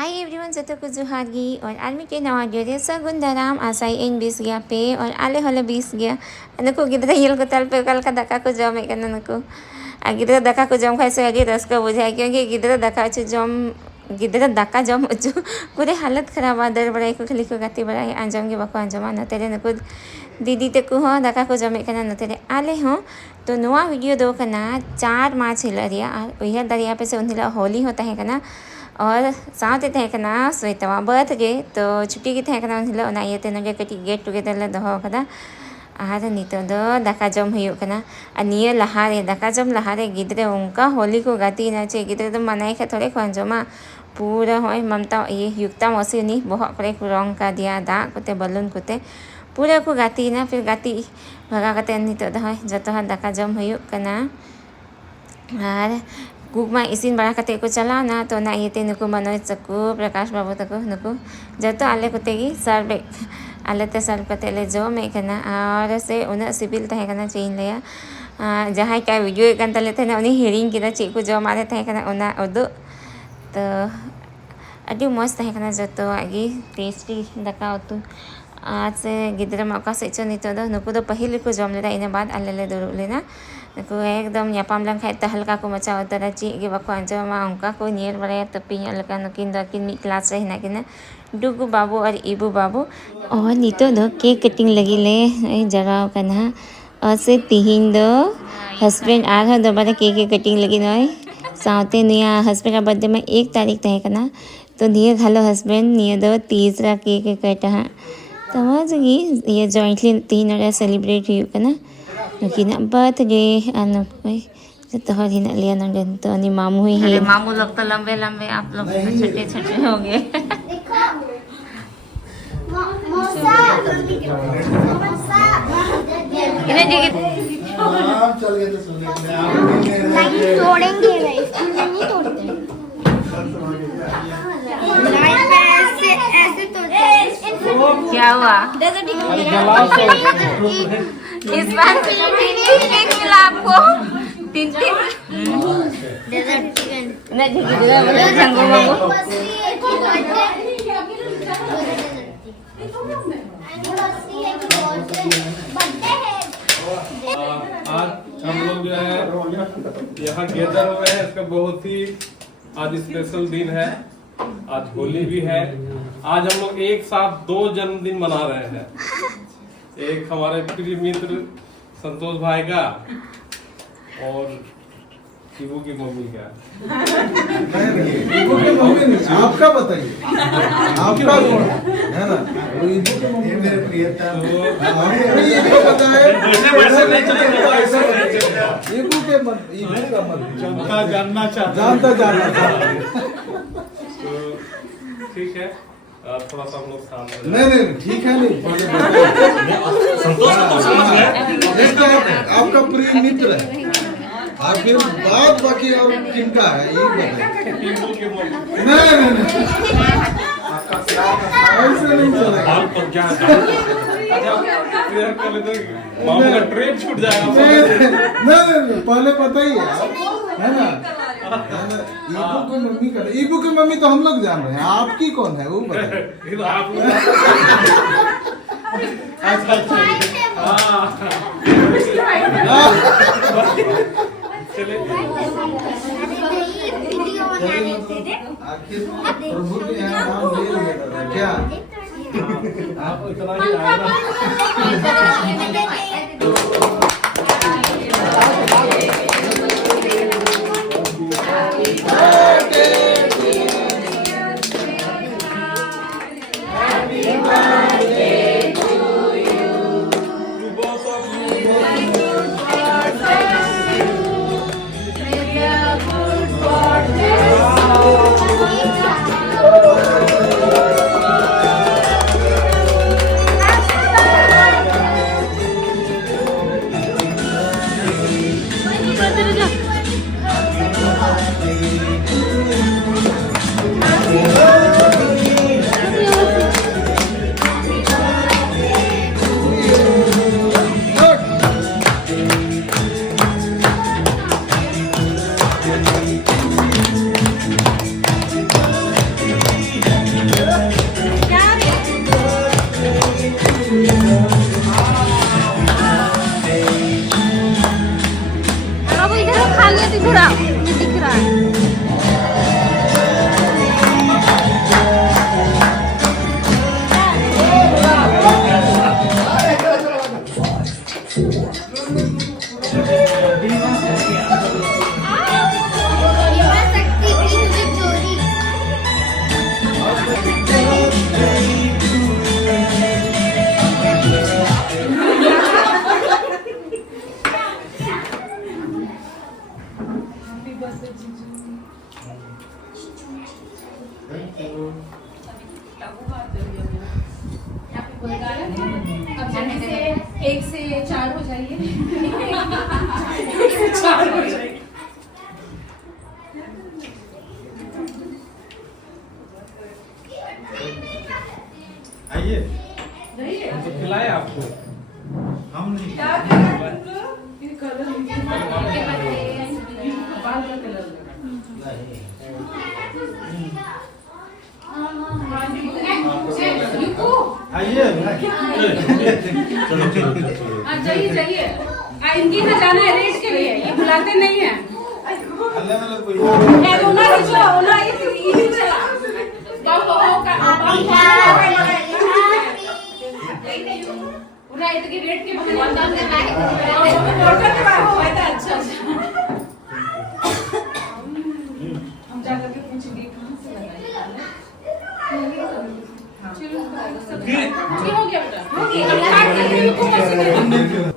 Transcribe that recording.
Hi everyone जतो को जोहार गी और आर्मी के नवा वीडियो सगुन दाराम आसाई इन 20 गया पे और आले होले 20 गया नको गिद्रा येल को तल पे कल का दाका को जमे कना नको आ गिद्रा दाका को जम खाइ से आगे रस्का बुझाय क्योंकि गिद्रा दाका छ जम गिद्रा दाका जम जो पूरे हालत खराब आदर बड़ाई को खली को गाती बड़ाई आंजम के बको आंजमा न तेरे नको दीदी तक हो दाका को जमे कना न तेरे आले हो तो नवा वीडियो दो कना 4 मार्च हिलरिया उहर दरिया पे से उनला होली होता है कना और साथ तहकना स्वेतवा बर्थ गे तो छुट्टी की तहकना उनहिलो ना इयते नगे कटी गेट टुगेदर ले दोहो कदा आहार नितो दो दाका जम हुयुग कना आ निये लहारे दाका जम लहारे गिद्रे उनका होली को गाती ना चे गिद्रे तो मनाई के थोड़े को अंजमा पूरा होय ममता ये युक्ता मौसी नी बहुत करे रंग का दिया दा कोते बलून कोते पूरा को गाती ना फिर गाती भगा कते नितो दो जतो दाका जम हुयुग कना आर कुकमा इसिन बड़ा कते को चला ना तो ना ये नुकु मनोज तको प्रकाश बाबू तको नुकु जब तो आले कुते की सर्व आले ते सर्व कते ले जो में कना और से उन सिबिल तहे कना चेन ले जहां का वीडियो कन तले थे ना उनी हिरिंग किदा चे को जो मारे तहे कना उना उदु तो अडी मस्त तहे कना जतो आगे टेस्टी दका उतु आज से गिद्रा मौका से चो नितो दो नुकु दो पहले को जम लेदा इने बाद आले ले दुरु लेना नुकु एकदम यापाम लंग खाय तहलका को मचा उतरा ची गे बको अंजमा उनका को नियर बड़े तपिंग लका नकिन दकिन मी क्लास रहिना किना डुगु बाबू और इबू बाबू और नितो दो केक कटिंग लगी ले जगह कना और से तिहिन दो हस्बैंड आ हो दो बारे केक कटिंग लगी नय साउते निया हस्बैंड का बर्थडे में 1 तारीख तहे कना तो निये घालो हस्बैंड निये दो तीसरा केक कटा तमाजगी ये जॉइंटली 3 और सेलिब्रेट हुई कना नुकिना बर्थडे अन तो हर हिना लिया नंगे तो नि मामू ही है मामू लोग तो लंबे लंबे आप लोग तो छोटे छोटे हो गए इन्हें जी चल गए तो नहीं तोड़ेंगे नहीं तोड़ते ऐसे क्या हुआ इस बार तीन मिला आपको तीन आज हम लोग जो है यहाँ गैदर हुए हैं। इसका बहुत ही आज स्पेशल दिन है। आज होली भी है। आज हम लोग एक साथ 2 जन्मदिन मना रहे हैं। एक हमारे प्रिय मित्र संतोष भाई का और शिवू की मम्मी का। इबू की मम्मी नहीं, आपका बताइए, आपका कौन है ना? ये मेरे प्रियता। इबू बताए। इबू के मन, इबू का मन। जानना चाहता। ठीक है, थोड़ा सा हम लोग सामने। नहीं ठीक है नहीं। आपका प्रिय मित्र है। और फिर बात बाकी और किनका है ये बताइए। नहीं ऐसे नहीं चलेगा। मामू का ट्रेन छूट जाएगा। नहीं पहले पता ही है ना? इबू की मम्मी तो हम लोग जान रहे हैं, आपकी कौन है वो बताइए। आखिर प्रभु के यहाँ नाम ले लिया क्या? आप इतना ही आया अब जल्दी से 1 से 4 हो जाइए। 1 से 4 हो जाइए। आइए हम तो खिलाए आपको। हम नहीं आइए जाइए जाइए। इनकी तो जाना है रेस के लिए, ये बुलाते नहीं है। अल्लाह मतलब कोई रेट के अच्छा हम जाकर के पूछेंगे कहाँ से लगाई। चलो हो गया बेटा, हो गया।